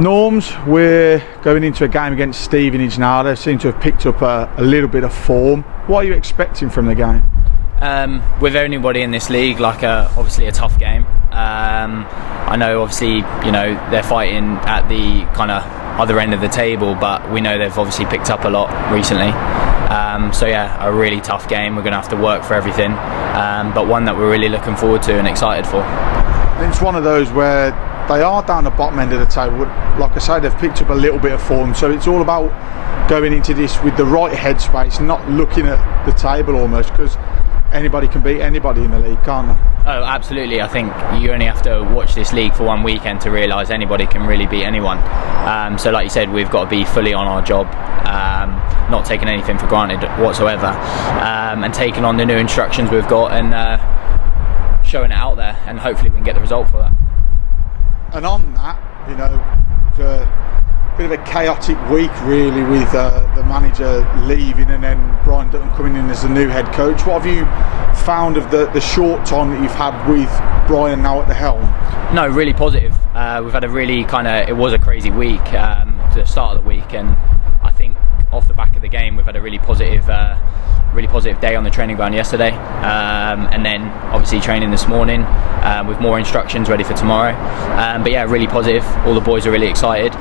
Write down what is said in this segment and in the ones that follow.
Norms, we're going into a game against Stevenage now. They seem to have picked up a little bit of form. What are you expecting from the game? With anybody in this league, obviously a tough game. I know obviously they're fighting at the kind of other end of the table, but we know they've obviously picked up a lot recently. So yeah, a really tough game. We're going to have to work for everything, but one that we're really looking forward to and excited for. It's one of those where they are down the bottom end of the table. Like I say, they've picked up a little bit of form, so it's all about going into this with the right headspace, not looking at the table almost, because anybody can beat anybody in the league, can't they? Oh, absolutely. I think you only have to watch this league for one weekend to realise anybody can really beat anyone. So like you said, we've got to be fully on our job, not taking anything for granted whatsoever, and taking on the new instructions we've got and showing it out there, and hopefully we can get the result for that. And on that, it's a bit of a chaotic week really, with the manager leaving and then Brian Dutton coming in as the new head coach. What have you found of the short time that you've had with Brian now at the helm? No, really positive. We've had a really it was a crazy week to the start of the week, and I think off the back of the game we've had a really positive day on the training ground yesterday, and then obviously training this morning with more instructions ready for tomorrow. But yeah, really positive. All the boys are really excited.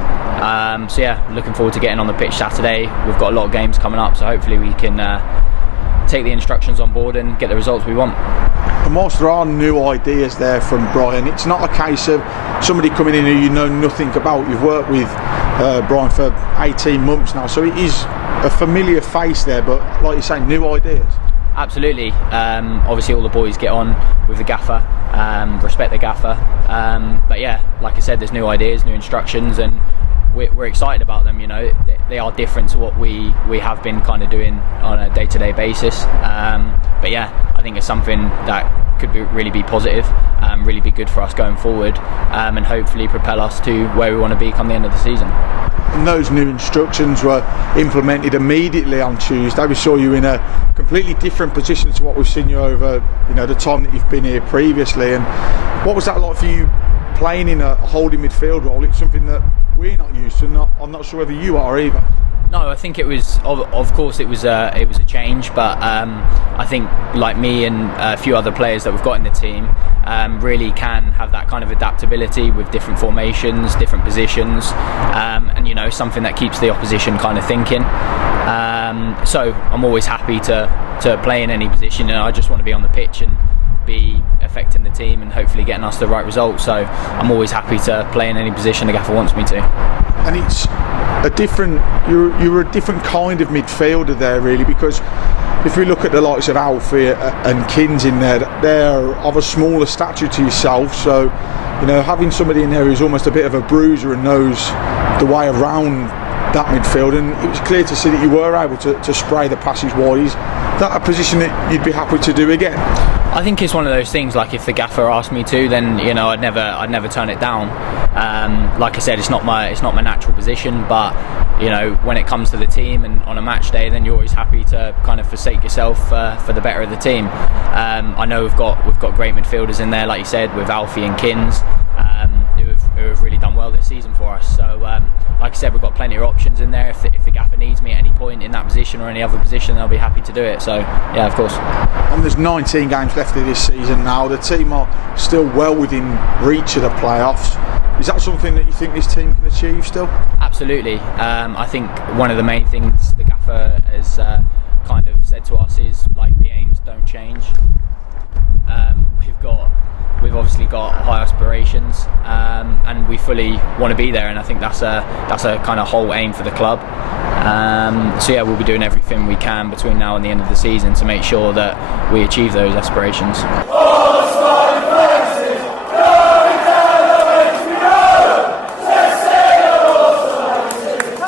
So yeah, looking forward to getting on the pitch Saturday. We've got a lot of games coming up, so hopefully we can take the instructions on board and get the results we want. And whilst there are new ideas there from Brian, it's not a case of somebody coming in who you know nothing about. You've worked with Brian for 18 months now, so it is a familiar face there, but like you say, new ideas. Absolutely. Obviously all the boys get on with the gaffer, respect the gaffer, but yeah, like I said, there's new ideas, new instructions, and we're excited about them. They are different to what we have been kind of doing on a day-to-day basis, but yeah, I think it's something that could really be positive, really be good for us going forward, and hopefully propel us to where we want to be come the end of the season. And those new instructions were implemented immediately on Tuesday. We saw you in a completely different position to what we've seen you over the time that you've been here previously. And what was that like for you, playing in a holding midfield role? It's something that we're not used to. I'm not sure whether you are either. No, I think it was, of course, it was a change, but I think like me and a few other players that we've got in the team really can have that kind of adaptability with different formations, different positions, and something that keeps the opposition kind of thinking. So I'm always happy to play in any position, and I just want to be on the pitch and be affecting the team and hopefully getting us the right result. So I'm always happy to play in any position the gaffer wants me to. And it's you're a different kind of midfielder there really, because if we look at the likes of Alfie and Kins in there, they're of a smaller stature to yourself, so having somebody in there who's almost a bit of a bruiser and knows the way around that midfield, and it was clear to see that you were able to spray the passes wide. Is that a position that you'd be happy to do again? I think it's one of those things, like if the gaffer asked me to, then I'd never turn it down. Like I said, it's not my natural position, but when it comes to the team and on a match day, then you're always happy to kind of forsake yourself for the better of the team. I know we've got great midfielders in there, like you said, with Alfie and Kins, who have really done well this season for us. So like I said, we've got plenty of options in there. If the gaffer needs me at any point in that position or any other position, I'll be happy to do it. So yeah, of course. And there's 19 games left of this season now. The team are still well within reach of the playoffs. Is that something that you think this team can achieve still? Absolutely. I think one of the main things the gaffer has kind of said to us is like the aims don't change. We've obviously got high aspirations, and we fully want to be there, and I think that's a kind of whole aim for the club. So yeah, we'll be doing everything we can between now and the end of the season to make sure that we achieve those aspirations.